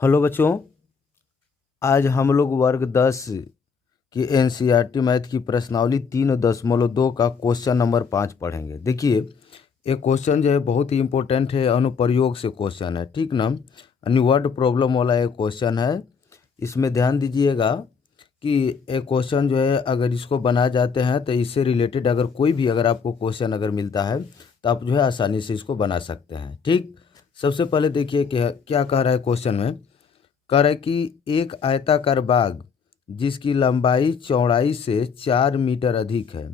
Hello बच्चों, आज हम लोग वर्ग 10 की एनसीईआरटी मैथ की प्रश्नावली 3.2 का क्वेश्चन नंबर 5 पढ़ेंगे। देखिए, एक क्वेश्चन जो है बहुत ही इंपॉर्टेंट है, अनुप्रयोग से क्वेश्चन है, ठीक ना। यानी वर्ड प्रॉब्लम वाला एक क्वेश्चन है। इसमें ध्यान दीजिएगा कि एक क्वेश्चन जो है अगर इसको बनाए जाते हैं तो इससे रिलेटेड अगर कोई भी अगर आपको क्वेश्चन अगर मिलता है तो आप जो है आसानी से इसको बना सकते हैं। ठीक, सबसे पहले देखिए क्या कह रहा है क्वेश्चन में। कह रहा है कि एक आयताकार बाग जिसकी लंबाई चौड़ाई से 4 मीटर अधिक है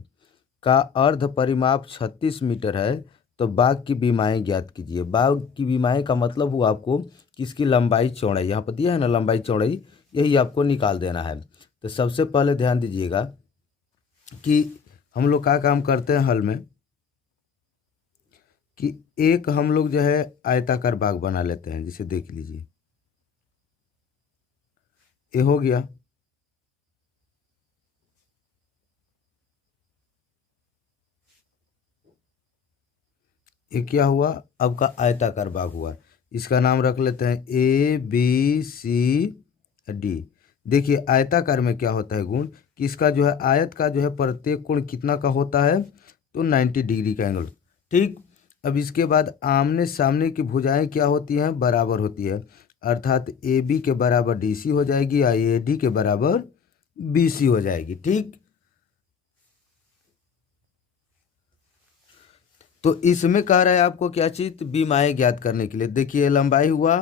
का अर्ध परिमाप 36 मीटर है, तो बाग की बीमाएँ ज्ञात कीजिए। बाग की बीमाएँ का मतलब हुआ आपको कि इसकी लंबाई चौड़ाई, यहाँ पर दिया है ना लंबाई चौड़ाई, यही आपको निकाल देना है। तो सबसे पहले ध्यान दीजिएगा कि हम लोग क्या काम करते हैं हल में, कि एक हम लोग जो है आयताकार बाग बना लेते हैं। जिसे देख लीजिए, ये हो गया। ये क्या हुआ, आपका आयताकार बाग हुआ। इसका नाम रख लेते हैं ABCD। देखिए आयताकार में क्या होता है गुण, कि इसका जो है आयत का जो है प्रत्येक कोण कितना का होता है, तो 90 डिग्री का एंगल। ठीक, अब इसके बाद आमने सामने की भुजाएं क्या होती हैं, बराबर होती है। अर्थात AB के बराबर DC हो जाएगी या AD के बराबर BC हो जाएगी। ठीक, तो इसमें कह रहा है आपको क्या चीज, बीमाएँ ज्ञात करने के लिए। देखिए लंबाई हुआ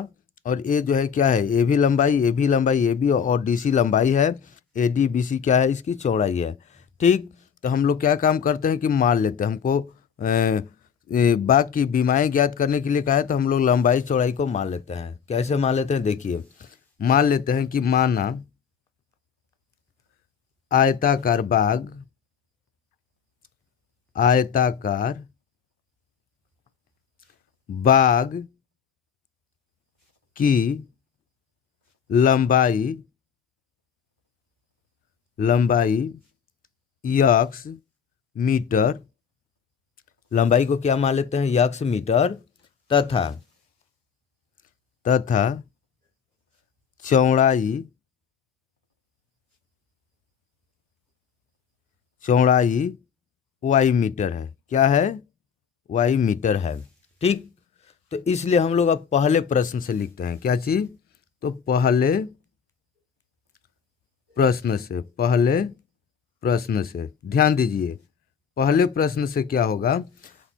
और ये जो है क्या है, ए भी लंबाई, ए भी लंबाई, ए भी और DC लंबाई है, AD BC क्या है, इसकी चौड़ाई है। ठीक, तो हम लोग क्या काम करते हैं कि मान लेते हैं, हमको बाग की बीमाएँ ज्ञात करने के लिए कहा है तो हम लोग लंबाई चौड़ाई को मान लेते हैं। कैसे मान लेते हैं, देखिए मान लेते हैं कि माना आयताकार बाग, आयताकार बाग की लंबाई यक्स मीटर, लंबाई को क्या मान लेते हैं, यक्स मीटर, तथा चौड़ाई वाई मीटर है। क्या है, वाई मीटर है। ठीक, तो इसलिए हम लोग अब पहले प्रश्न से लिखते हैं। क्या चीज, तो पहले प्रश्न से ध्यान दीजिए। पहले प्रश्न से क्या होगा,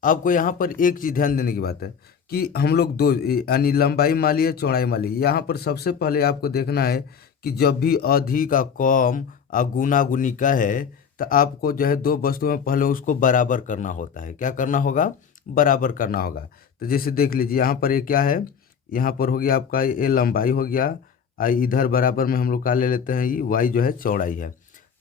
आपको यहाँ पर एक चीज ध्यान देने की बात है कि हम लोग दो यानी लंबाई मान लिए, चौड़ाई मान लिए। यहाँ पर सबसे पहले आपको देखना है कि जब भी अधिक का कम और गुना गुनी का है तो आपको जो है दो वस्तुओं में पहले उसको बराबर करना होता है। क्या करना होगा, बराबर करना होगा। तो जैसे देख लीजिए यहाँ पर ये क्या है, यहाँ पर हो गया आपका ये लंबाई हो गया, इधर बराबर में हम लोग क्या ले लेते हैं, ये वाई जो है चौड़ाई है।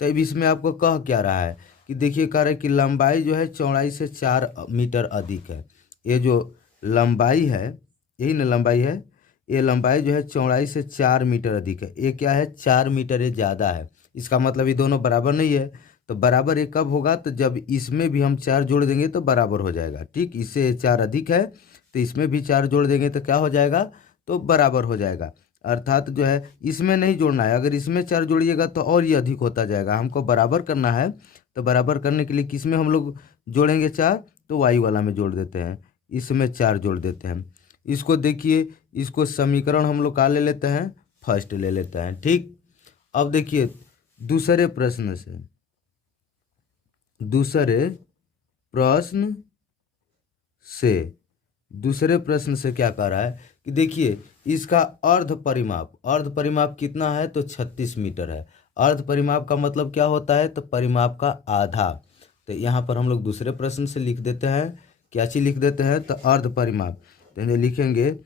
तो अब इसमें आपको कह क्या रहा है कि देखिए कह रहा है कि लंबाई जो है चौड़ाई से 4 मीटर अधिक है। ये जो लंबाई है, यही ना लंबाई है, ये लंबाई जो है चौड़ाई से 4 मीटर अधिक है। ये क्या है, 4 मीटर ये ज़्यादा है। इसका मतलब ये दोनों बराबर नहीं है। तो बराबर ये कब होगा, तो जब इसमें भी हम 4 जोड़ देंगे तो बराबर हो जाएगा। ठीक, इससे 4 अधिक है तो इसमें भी 4 जोड़ देंगे तो क्या हो जाएगा, तो बराबर हो जाएगा। अर्थात जो है इसमें नहीं जोड़ना है, अगर इसमें 4 जोड़िएगा तो और ये अधिक होता जाएगा। हमको बराबर करना है तो बराबर करने के लिए किस में हम लोग जोड़ेंगे 4, तो वाई वाला में जोड़ देते हैं, इसमें 4 जोड़ देते हैं। इसको देखिए, इसको समीकरण हम लोग का ले लेते हैं, फर्स्ट ले लेते हैं। ठीक, अब देखिए दूसरे प्रश्न से क्या कह रहा है कि देखिए इसका अर्ध परिमाप कितना है, तो 36 मीटर है। अर्ध परिमाप का मतलब क्या होता है, तो परिमाप का आधा। तो यहाँ पर हम लोग दूसरे प्रश्न से लिख देते हैं, क्या चीज लिख देते हैं, तो अर्ध परिमाप। तो लिखेंगे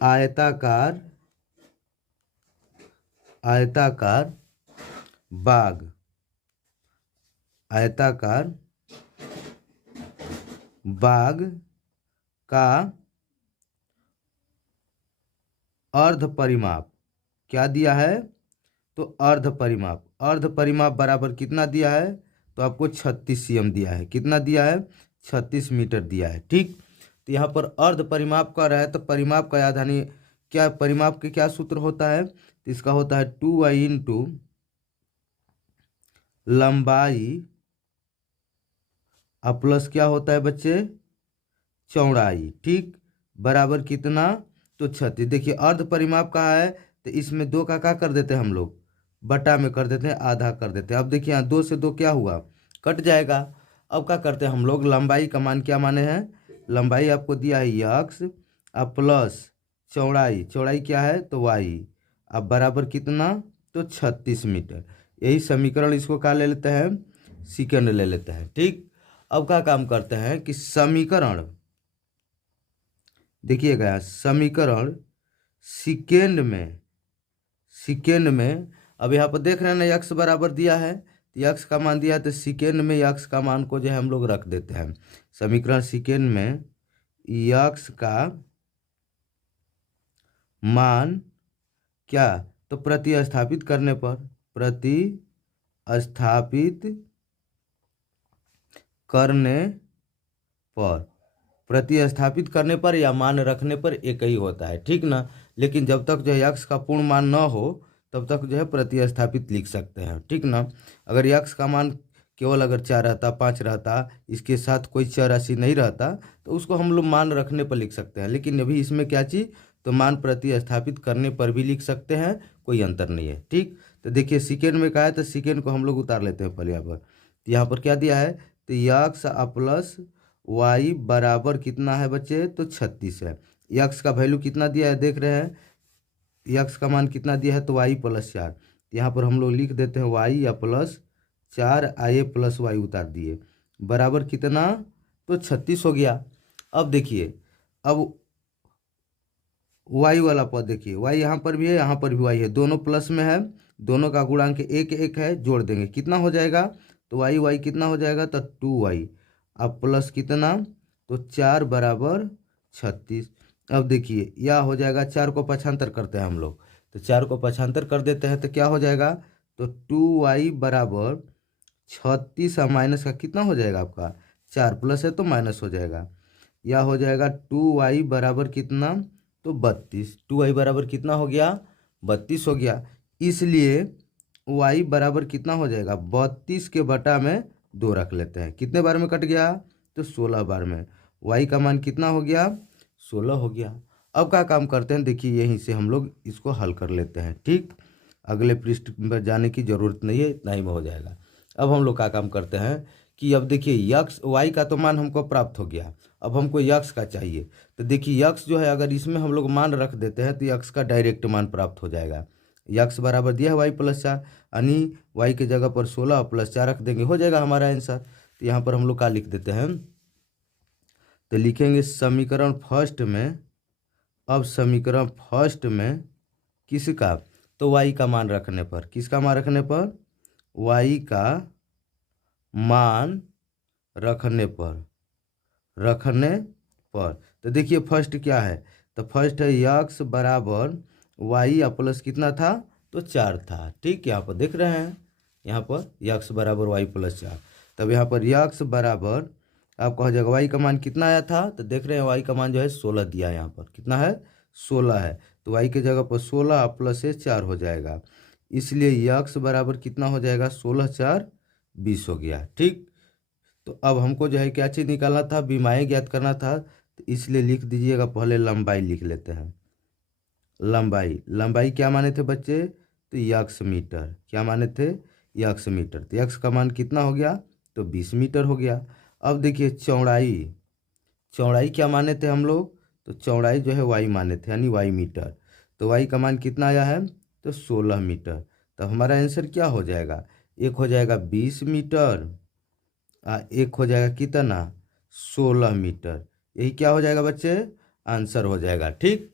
आयताकार बाग का अर्ध परिमाप क्या दिया है, तो अर्ध परिमाप बराबर कितना दिया है, तो आपको 36 cm दिया है। कितना दिया है, 36 मीटर दिया है। ठीक, तो यहाँ पर अर्ध परिमाप कर रहा है, तो परिमाप का याद यानी क्या, परिमाप के क्या सूत्र होता है, तो इसका होता है 2y इंटू लंबाई प्लस क्या होता है बच्चे, चौड़ाई, ठीक, बराबर कितना, तो 36। देखिए अर्ध परिमाप कहा है तो इसमें 2 का क्या कर देते हैं हम लोग, बटा में कर देते हैं, आधा कर देते हैं। अब देखिए यहाँ 2 से 2 क्या हुआ, कट जाएगा। अब क्या करते हैं हम लोग, लंबाई का मान क्या माने हैं, लंबाई आपको दिया है यक्स अब प्लस चौड़ाई, चौड़ाई क्या है तो वाई, अब बराबर कितना, तो 36 मीटर। यही समीकरण, इसको क्या ले लेते हैं, सेकंड ले लेते हैं, ठीक। अब क्या काम करते हैं कि समीकरण, देखिएगा समीकरण सेकेंड में अब यहाँ पर देख रहे हैं ना यक्स बराबर दिया है, यक्स का मान दिया है तो सेकेंड में यक्स का मान को जो है हम लोग रख देते हैं। समीकरण सेकेंड में यक्स का मान क्या, तो प्रतिस्थापित करने पर, प्रतिस्थापित करने पर या मान रखने पर एक ही होता है, ठीक ना। लेकिन जब तक जो है यक्स का पूर्ण मान न हो तब तक जो है प्रतिस्थापित लिख सकते हैं, ठीक ना। अगर यक्स का मान केवल अगर 4 रहता, 5 रहता, इसके साथ कोई चर राशि नहीं रहता तो उसको हम लोग मान रखने पर लिख सकते हैं। लेकिन अभी इसमें क्या चीज़, तो मान प्रतिस्थापित करने पर भी लिख सकते हैं, कोई अंतर नहीं है, ठीक। तो देखिए सेकेंड में कहा है तो सेकेंड को हम लोग उतार लेते हैं पहले यहाँ पर। तो यहाँ पर क्या दिया है, तो यक्स प्लस वाई बराबर कितना है बच्चे, तो 36 है। यक्स का वैल्यू कितना दिया है देख रहे हैं, यक्स का मान कितना दिया है तो वाई प्लस 4। यहाँ पर हम लोग लिख देते हैं वाई या प्लस 4 आए प्लस वाई उतार दिए, बराबर कितना, तो 36 हो गया। अब देखिए अब वाई वाला पद देखिए, वाई यहाँ पर भी है, यहाँ पर भी वाई है, दोनों प्लस में है, दोनों का गुणांक 1 1 है, जोड़ देंगे कितना हो जाएगा, तो वाई वाई कितना हो जाएगा, तो 2y अब प्लस कितना, तो 4 बराबर 36। अब देखिए यह हो जाएगा, 4 को पक्षांतर करते हैं हम लोग, तो 4 को पक्षांतर कर देते हैं तो क्या हो जाएगा, तो 2y बराबर 36 माइनस का कितना हो जाएगा आपका, 4 प्लस है तो माइनस हो जाएगा, यह हो जाएगा 2y बराबर कितना, तो 32। 2y बराबर कितना हो गया, 32 हो गया। इसलिए y बराबर कितना हो जाएगा, 32 के बटा में 2 रख लेते हैं, कितने बार में कट गया, तो 16 बार में। y का मान कितना हो गया, 16 हो गया। अब क्या काम करते हैं, देखिए यहीं से हम लोग इसको हल कर लेते हैं, ठीक। अगले पृष्ठ पर जाने की ज़रूरत नहीं है, इतना ही में हो जाएगा। अब हम लोग क्या काम करते हैं कि अब देखिए यक्स वाई का तो मान हमको प्राप्त हो गया, अब हमको यक्स का चाहिए। तो देखिए यक्स जो है अगर इसमें हम लोग मान रख देते हैं तो यक्स का डायरेक्ट मान प्राप्त हो जाएगा। यक्स बराबर दिया है वाई प्लस 4, यानी वाई के जगह पर 16 प्लस 4 रख देंगे, हो जाएगा हमारा आंसर। तो यहाँ पर हम लोग क्या लिख देते हैं, तो लिखेंगे समीकरण फर्स्ट में, अब समीकरण फर्स्ट में किसका, तो वाई का मान रखने पर, किसका मान रखने पर, वाई का मान रखने पर तो देखिए फर्स्ट क्या है, तो फर्स्ट है यक्स बराबर वाई या प्लस कितना था, तो 4 था, ठीक। यहाँ पर देख रहे हैं, यहाँ पर यक्स बराबर वाई प्लस 4, तब यहाँ पर यक्स बराबर आपका हो जाएगा, वाई का मान कितना आया था, तो देख रहे हैं वाई का मान जो है 16 दिया है, यहाँ पर कितना है 16 है, तो वाई के जगह पर 16 प्लस 4 हो जाएगा। इसलिए यक्स बराबर कितना हो जाएगा, 16 4 20 हो गया, ठीक। तो अब हमको जो है क्या चीज़ निकालना था, विमाएँ ज्ञात करना था, तो इसलिए लिख दीजिएगा, पहले लंबाई लिख लेते हैं। लंबाई क्या माने थे बच्चे, तो यक्स मीटर, क्या माने थे, यक्स मीटर, तो यक्स का मान कितना हो गया, तो 20 मीटर हो गया। अब देखिए चौड़ाई क्या माने थे हम लोग, तो चौड़ाई जो है वाई माने थे, यानी वाई मीटर, तो वाई का मान कितना आया है, तो 16 मीटर। तो हमारा आंसर क्या हो जाएगा, एक हो जाएगा 20 मीटर, एक हो जाएगा कितना, 16 मीटर। यही क्या हो जाएगा बच्चे, आंसर हो जाएगा, ठीक।